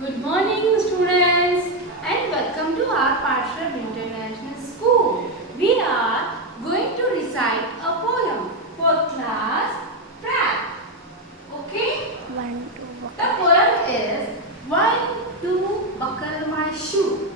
Good morning, students, and welcome to our Parshv International School. We are going to recite a poem for class prep. Okay? One, two, The poem is "One, Two, Buckle My Shoe."